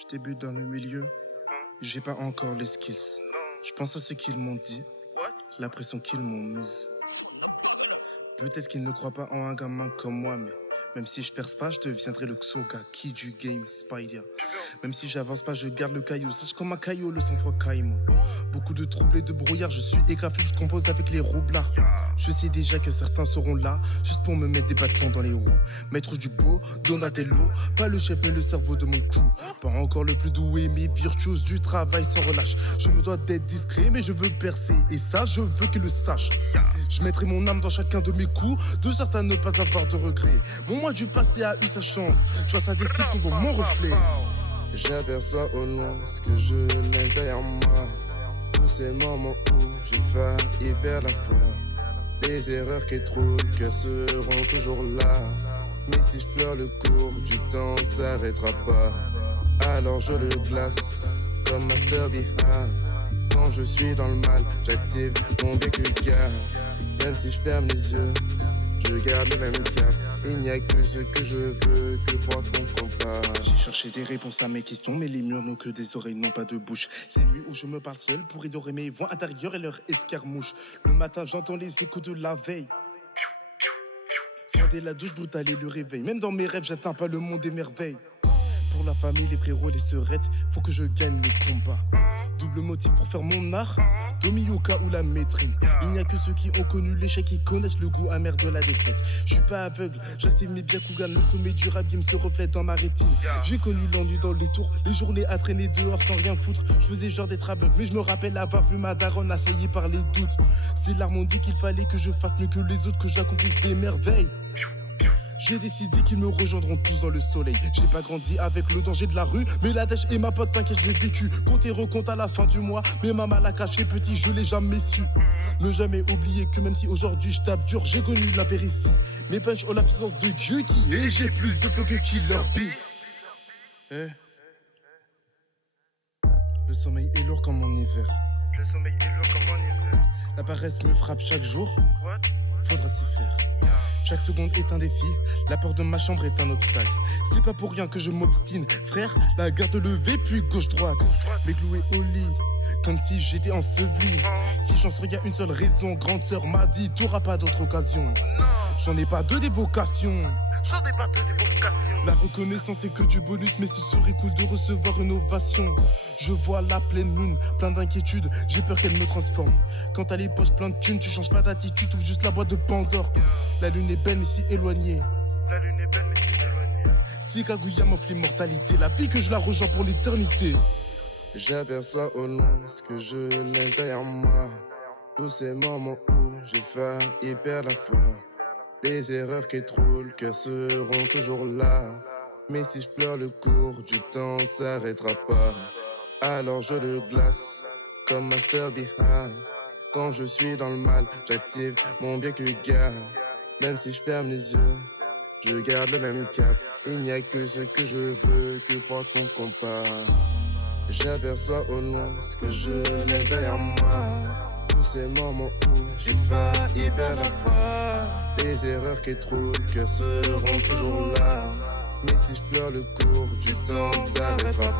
Je débute dans le milieu, j'ai pas encore les skills. Je pense à ce qu'ils m'ont dit, la pression qu'ils m'ont mise. Peut-être qu'ils ne croient pas en un gamin comme moi, mais même si je perce pas, je deviendrai le Xogaki du game, Spider. Même si j'avance pas, je garde le caillou. Sèche comme un caillou, le 5 fois caille-moi. Beaucoup de troubles et de brouillard, je suis écafé, je compose avec les roublards. Je sais déjà que certains seront là, juste pour me mettre des bâtons dans les roues. Maître du beau, Donatello, pas le chef mais le cerveau de mon cou. Pas encore le plus doué, mais virtuose du travail sans relâche. Je me dois d'être discret, mais je veux percer, et ça je veux qu'ils le sachent. Je mettrai mon âme dans chacun de mes coups, de sorte à ne pas avoir de regrets. Mon moi du passé a eu sa chance, je vois sa déception dans mon reflet. J'aperçois au nom ce que je mets en moi. Tous ces moments où je faille et perds la foi. Les erreurs qui trouvent le cœur seront toujours là. Mais si je pleure le cours du temps, ça n'arrêtera pas. Alors je le glace comme Master Vital. Quand je suis dans le mal, j'active mon bec gagne. Même si je ferme les yeux, je garde la réalité. Il n'y a que ce que je veux, que toi tu comprends pas. J'ai cherché des réponses à mes questions, mais les murs n'ont que des oreilles, n'ont pas de bouche. C'est nuit où je me parle seul pour ignorer mes voix intérieures et leurs escarmouches. Le matin, j'entends les échos de la veille. Froider la douche brutale et le réveil. Même dans mes rêves, j'atteins pas le monde des merveilles. Pour la famille, les frérots, les sœurettes, faut que je gagne le combat. Double motif pour faire mon art, Tomioka ou la maîtrise. Il n'y a que ceux qui ont connu l'échec qui connaissent le goût amer de la défaite. Je suis pas aveugle, j'active mes Byakugan, le sommet du rap-game se reflète dans ma rétine. J'ai connu l'ennui dans les tours, les journées à traîner dehors sans rien foutre. Je faisais genre d'être aveugle, mais je me rappelle avoir vu ma daronne assaillie par les doutes. Ces larmes m'ont dit qu'il fallait que je fasse mieux que les autres, que j'accomplisse des merveilles. J'ai décidé qu'ils me rejoindront tous dans le soleil. J'ai pas grandi avec le danger de la rue, mais la dèche et ma pote t'inquiète je l'ai vécu. Pour tes recomptes à la fin du mois, mais maman l'a caché petit, je l'ai jamais su. Ne jamais oublier que même si aujourd'hui je tape dur, j'ai connu la péripétie. Mes punch ont l'absence de duty et j'ai plus de feu que Killer B. Le sommeil est lourd comme en hiver. La paresse me frappe chaque jour. Faudrait s'y faire. Chaque seconde est un défi, la porte de ma chambre est un obstacle. C'est pas pour rien que je m'obstine, frère, la garde levée puis gauche-droite. Mais cloué au lit, comme si j'étais enseveli. Si j'en serais, y a une seule raison, grande sœur m'a dit, t'auras pas d'autre occasion. J'en ai pas deux des vocations. La reconnaissance c'est que du bonus, mais ce serait cool de recevoir une ovation. Je vois la pleine lune, plein d'inquiétudes, j'ai peur qu'elle me transforme. Quand t'as les poches plein de thunes, tu changes pas d'attitude, tu juste la boîte de Pandore. La lune est belle mais si éloignée. Si Kaguya m'offre l'immortalité, la vie que je la rejoins pour l'éternité. J'aperçois au nom ce que je mets derrière moi. Tous ces moments où je faille et perds la foi. Les erreurs qui trouvent le cœur seront toujours là. Mais si je pleure le cours du temps, ça n'arrêtera pas. Alors je le glace comme Master Behind. Quand je suis dans le mal, j'active mon bec gagne. Même si je ferme les yeux, je garde le même cap. Il n'y a que ce que je veux, que toi tu comprends pas. J'aperçois au nom ce que je mets derrière moi. Tous ces moments où j'ai failli perdre la foi. Les erreurs qui trouvent le cœur seront toujours là. Mais si je pleure le cours du temps, ça n'arrêtera pas.